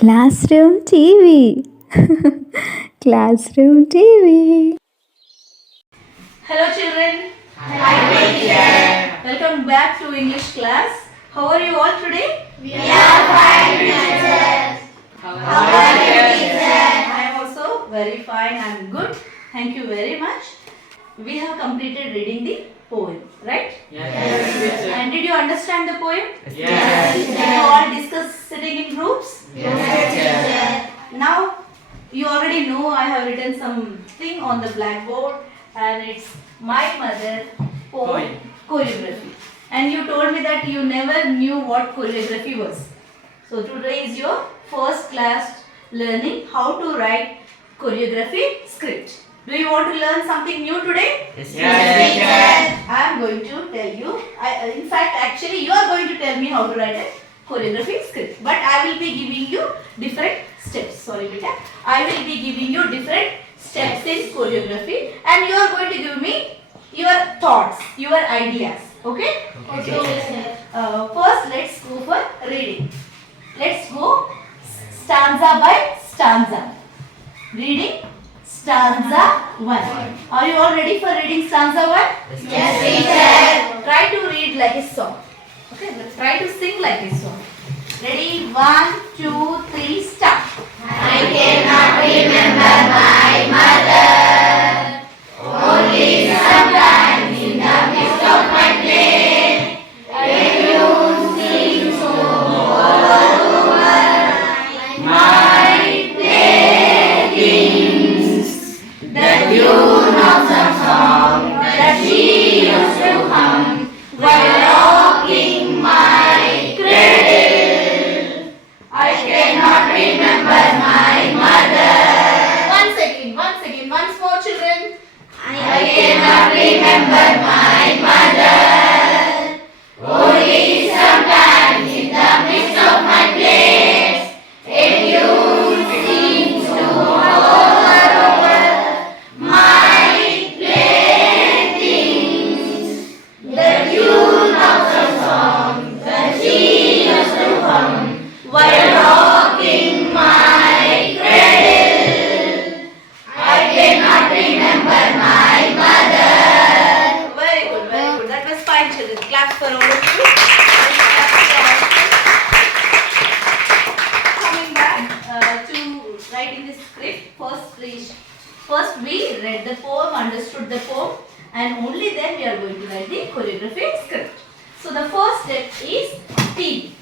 Classroom TV. Classroom TV. Hello children. Hi teacher. Welcome back to English class. How are you all today? We are fine, teacher. How are you, teacher? I am also very fine and good. Thank you very much. We have completed reading the poem, right? Yes, teacher. And did you understand the poem? Yes, Did you all discuss sitting in groups? Yes, teacher. Now you already know I have written something on the blackboard and it's my mother poem choreography. And you told me that you never knew what choreography was. So today is your first class learning how to write choreography script. Do you want to learn something new today? Yes, teacher. I am going to tell you. In fact, actually, you are going to tell me how to write a choreography script. But I will be giving you different steps. Sorry, beta. I will be giving you different steps in choreography, and you are going to give me your thoughts, your ideas. Okay? Okay. First, let's go for reading. Let's go stanza by stanza. Reading stanza 1. Are you all ready for reading stanza 1? Yes, teacher. Try to read like a song. Okay, try to sing like a song. Ready? 1, 2, 3, start. I cannot remember my mother. Only sometimes in the midst of my play, a tune seems to over my playthings. The tune of some song that she used to hum while rocking my cradle. I cannot remember my mother. Once more, children. I cannot remember my mother. Only sometimes in the midst of my place, a tune seems to hover over my playthings. The tune of some song that she used to hum while rocking my cradle. I cannot remember my mother. Very good, very good. That was fine, children. Claps for all of you. Coming back to writing the script, first we read the poem, understood the poem, and only then we are going to write the choreography script. So the first step is theme.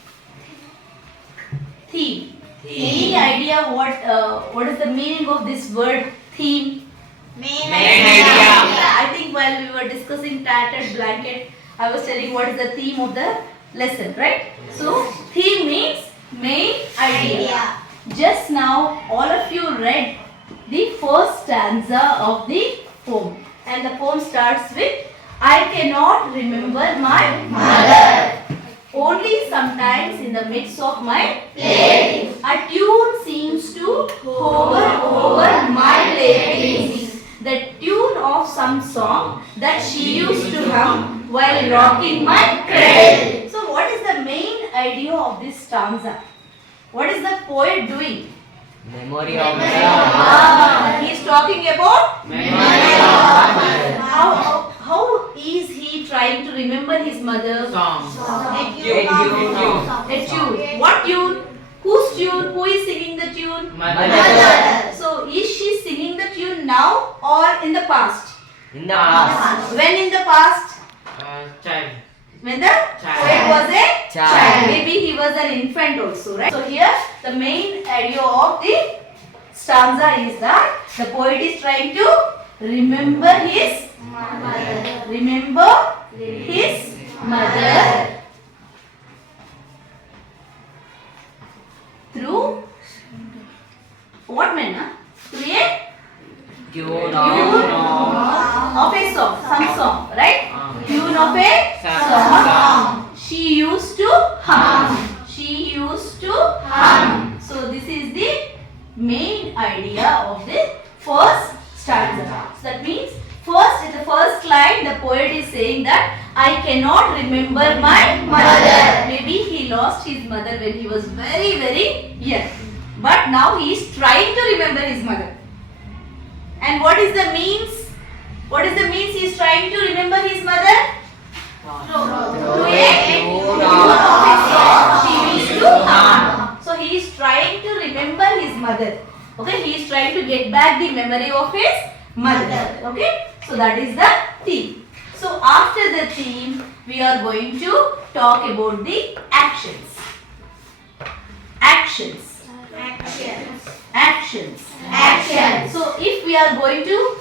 Theme. Any idea what is the meaning of this word theme? Main I think while we were discussing tattered blanket, I was telling what is the theme of the lesson, right? So, theme means main idea. Just now, all of you read the first stanza of the poem. And the poem starts with, I cannot remember my mother. Only sometimes in the midst of my playthings. a tune seems to hover over my playthings. The tune of some song that she used to hum while rocking my cradle. So what is the main idea of this stanza? What is the poet doing? Memory of He is talking about how is he trying to remember his mother? song. A tune. What tune? Whose tune? Who is singing the tune? Mother. So is she singing the tune now or in the past? In the past. When in the past? Child. When the poet was a child. Maybe he was an infant also, right? So here the main idea of the stanza is that the poet is trying to remember his mother. Remember his mother through what manner? Through a Tune of a song, some song, right? Tune of a song. She used to hum. She used to hum. So this is the main idea of the first stanza. So that means first in the first line the poet is saying that I cannot remember my mother. Maybe he lost his mother when he was very young. But now he is trying to remember his mother. And what is the means? What is the means he is trying to remember his mother? To a tune of his song. She used to hum. So he is trying to remember his mother. Okay, he is trying to get back the memory of his mother. Okay, so that is the theme. So after the theme, we are going to talk about the actions. Actions. Actions. Actions. So if we are going to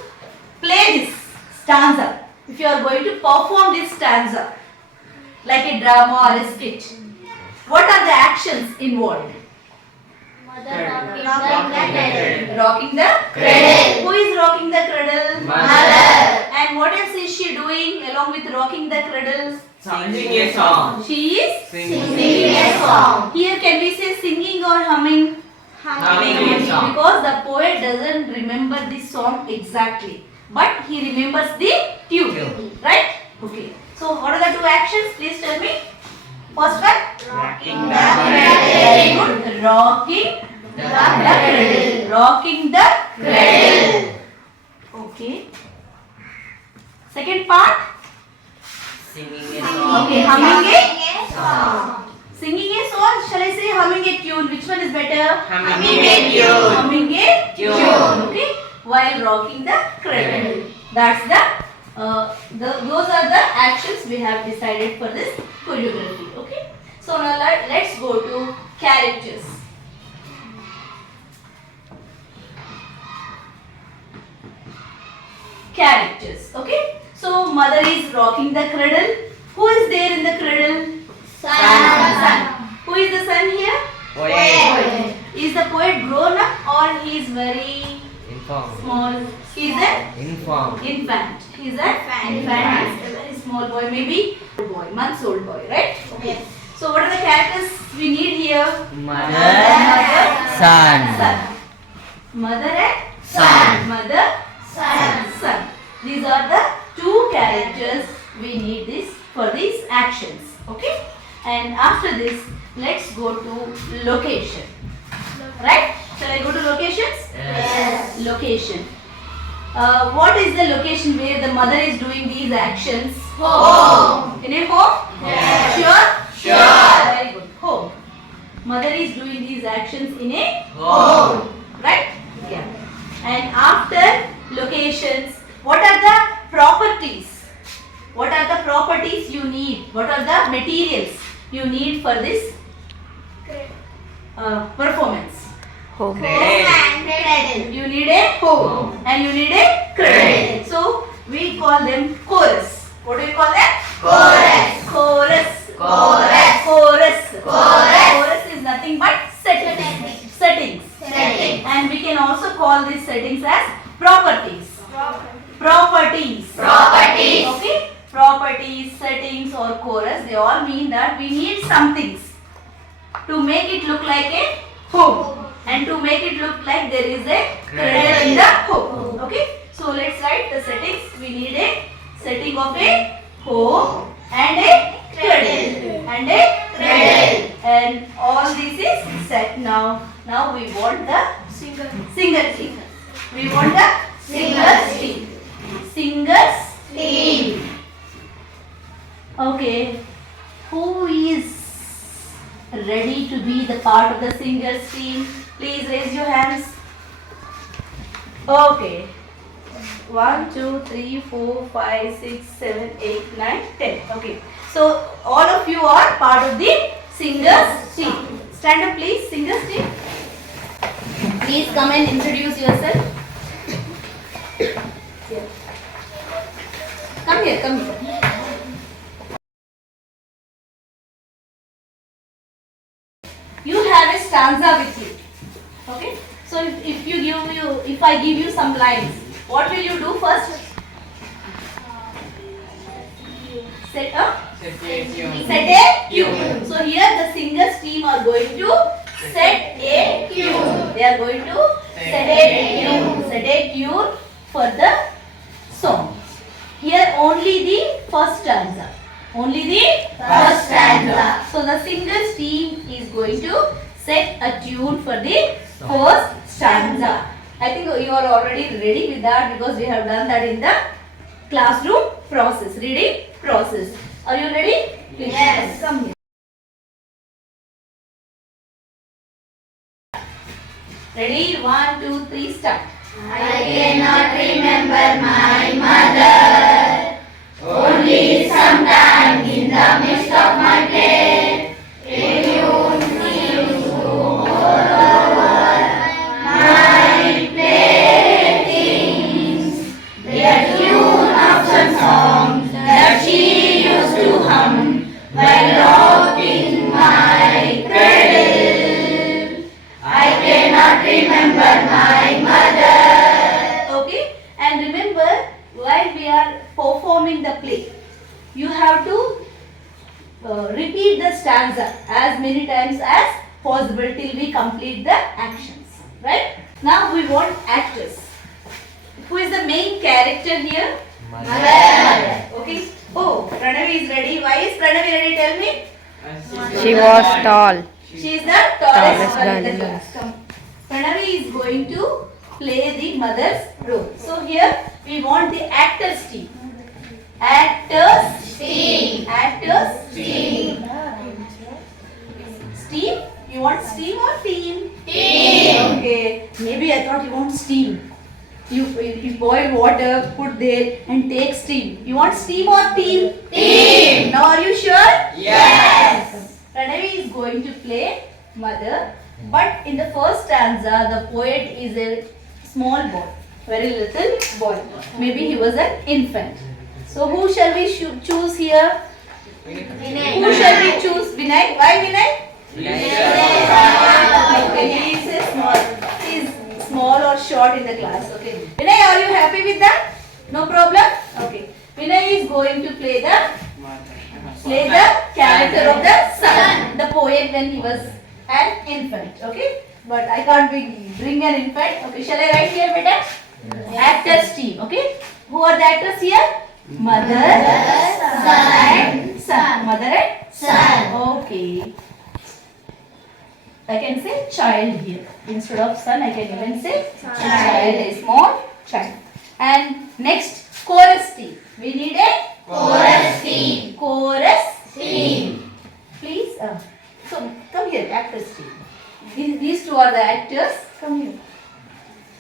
play this stanza, if you are going to perform this stanza like a drama or a skit, what are the actions involved? Rocking the Cradle. Who is rocking the cradle? Mother. And what else is she doing along with rocking the cradle? Singing a song. She is Singing a song. Here can we say singing or humming? Humming a song. Because the poet doesn't remember the song exactly, but he remembers the tune. Right? Okay. So what are the two actions? Please tell me. First one. Rocking Very good. Rocking the cradle. Rocking the cradle. Okay. Second part. Singing a song. Okay, humming a Song. singing a song. Shall I say humming a tune? Which one is better? Humming a tune. Humming a Tune. Okay. While rocking the cradle. That's those are the actions we have decided for this choreography. Okay. So now let's go to characters. Characters. Okay. So mother is rocking the cradle. Who is there in the cradle? Son. Who is the son here? Poet. Is the poet grown up or he is very Inform. small? He is an Inform. infant. He is an infant. He is a very small boy, maybe months old boy, right? Yes. So what are the characters we need here? Mother. Son. Son. Mother and Son. Mother, Son. son. These are the two characters we need this for these actions. Okay? And after this, let's go to location. Right? Shall I go to locations? Yes. Location. What is the location where the mother is doing these actions? Home. In a home? Yes. Sure? Sure. Very good. Home. Mother is doing these actions in a Home. right? Yeah. And after locations, what are the properties? What are the properties you need? What are the materials you need for this performance? Home and cradle. You need a home and you need a cradle. So we call them chorus. What do we call them? Chorus. Chorus. Chorus. Chorus. Chorus. Chorus is nothing but settings. Settings. Settings. And we can also call these settings as properties. Properties. Properties. Okay. Properties, settings or chorus, they all mean that we need some things to make it look like a home and to make it look like there is a cradle in the home. Okay. So let's write the settings. We need a setting of a home and a cradle and a cradle, and all this is set now. Now we want the singer team. We want the singer's team. Singer's Team. Okay. Who is ready to be the part of the singer's team? Please raise your hands. Okay. 1, 2, 3, 4, 5, 6, 7, 8, 9, 10. Okay. So all of you are part of the singer's team. Stand up please, singer's team. Please come and introduce yourself. Here. Come here, come here. You have a stanza with you. Okay? So if I give you some lines, what will you do first? Set a tune. So here the singers team are going to set a tune. They are going to set a tune. Set a tune for the song. Here only the first stanza. Only the first stanza. So the singers team is going to set a tune for the First stanza. I think you are already ready with that because we have done that in the classroom process, reading process. Are you ready? Please. Yes. Come here. Ready? 1, 2, 3, start. I cannot remember my mother. Only sometime in the midst of my play. A tune seems to pour over my playthings. The tune of some songs that she used to hum while rocking my cradle. I cannot remember my mother. Okay? And remember, while we are performing the play, you have to repeat the stanza as many times as possible till we complete the actions. Right? Now we want actors. Who is the main character here? Mother. Okay. Oh, Pranavi is ready. Why is Pranavi ready? Tell me. She was tall. She is the tallest Tallest girl in the girl in the class. Come. Pranavi is going to play the mother's role. So here we want the actors team. Actors Team. Actors Team. Steam? You want steam or team? Team. Okay. Maybe I thought you want steam. You boil water, put there and take steam. You want steam or team? Team. Now are you sure? Yes. Pranavi is going to play mother, but in the first stanza the poet is a small boy, very little boy. Maybe he was an infant. So who shall we choose here? Vinay. Who shall we choose? Vinay? Why Vinay? Okay, he is small or short in the class. Okay. Vinay, are you happy with that? No problem? Okay. Vinay is going to play the character of the son, the poet when he was an infant. Okay. But I can't bring an infant. Okay. Shall I write here, beta? Actors team. Okay. Who are the actors here? Mother, son and son. Mother and Son. Okay. I can say child here. Instead of son, I can even say child, a small child. And next, chorus team. We need a Chorus team. chorus Team. Please, so come here, actors team. These two are the actors. Come here.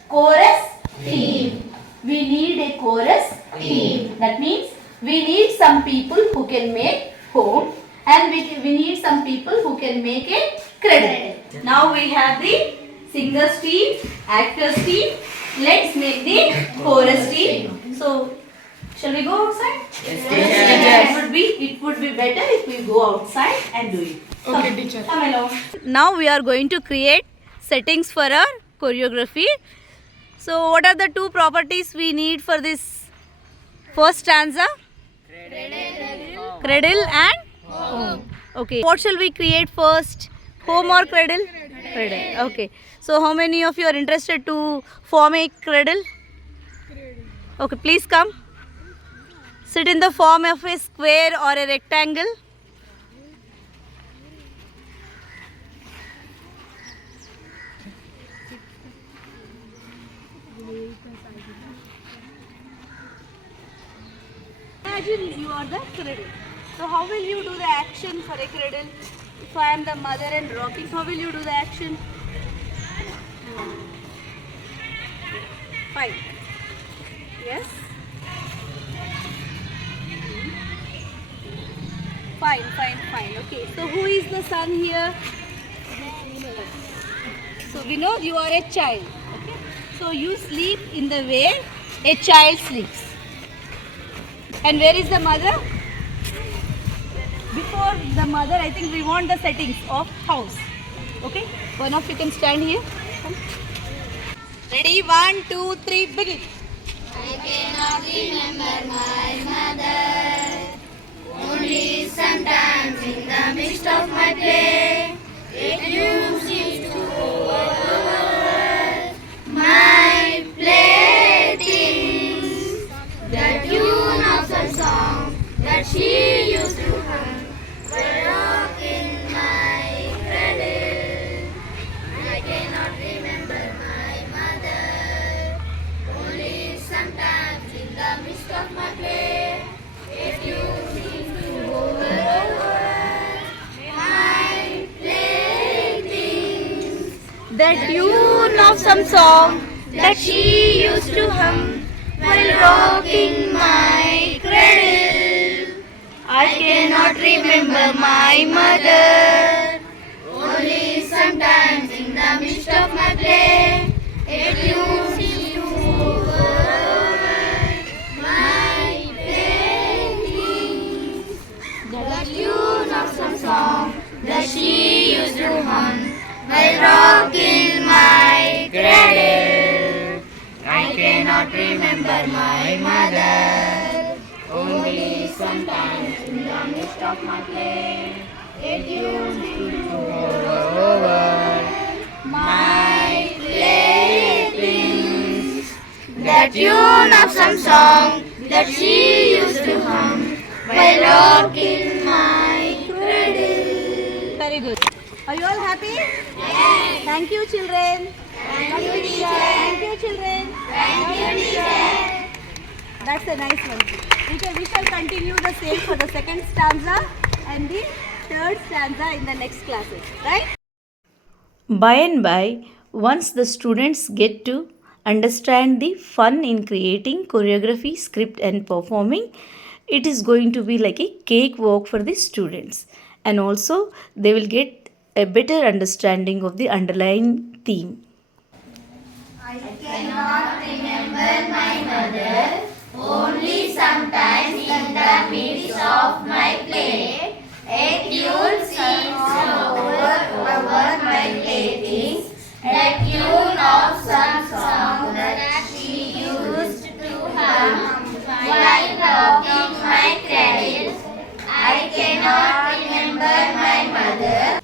Chorus Team. We need a chorus Team. That means we need some people who can make home and we need some people who can make a credit. Now we have the singers team, actors team. Let's make the chorus team. So, shall we go outside? Yes. It would be better if we go outside and do it. Okay, teacher. Come along. Now we are going to create settings for our choreography. So, what are the two properties we need for this first stanza? Cradle and home. Okay. What shall we create first? Home or cradle? Cradle. Okay. So, how many of you are interested to form a cradle? Okay, please come. Sit in the form of a square or a rectangle. Imagine you are the cradle. So how will you do the action for a cradle? If I am the mother and rocking, how will you do the action? Fine. Yes? Fine. Okay. So who is the son here? So we know you are a child. Okay. So you sleep in the way a child sleeps. And where is the mother? Before the mother, I think we want the settings of house. Okay? One of you can stand here. Come. Ready? 1, 2, 3, begin. I cannot remember my mother. Only sometimes in the midst of my play, it seems to overpower my playthings. The tune of the song that she used to hum while rocking my cradle. I cannot remember the tune of some song that she used to hum while rocking my cradle. I cannot remember my mother. Only sometimes in the midst of my play, a tune seems to move over my paintings. The tune of some song that she used to hum while rocking my cradle. I cannot remember my mother. Only sometimes in the midst of my play, a tune seems to move over my playthings. The tune of some song that she used to hum while rocking my cradle. Very good. Are you all happy? Yes. Thank you, children. Thank you, teacher. Thank you, children. Thank you, teacher. That's a nice one. We shall continue the same for the second stanza and the third stanza in the next classes, right? By and by, once the students get to understand the fun in creating choreography, script, and performing, it is going to be like a cakewalk for the students. And also, they will get a better understanding of the underlying theme. I cannot remember my mother. Only sometimes in the midst of my play, a tune seems to over my playthings. The tune of some song that she used to hum while rocking my cradle. I cannot remember my mother.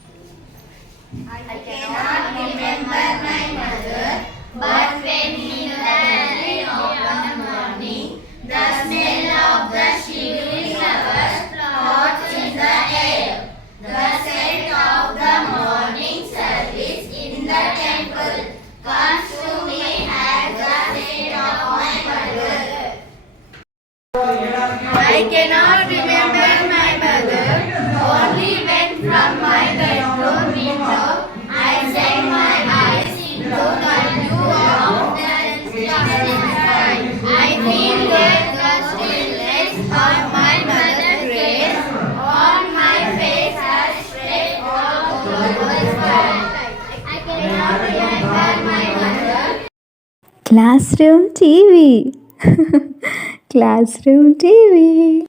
I cannot remember my mother, but when in the early of the morning, the smell of the shivering flowers floats in the air. The scent of the morning service in the temple comes to me as the scent of my mother. I cannot remember my mother, only when from my bedroom window I set my eyes into the blue of the distant sky. I feel there the stillness of my mother's grace on my face has spread all over the sky. I cannot remember my mother. Classroom TV. Classroom TV.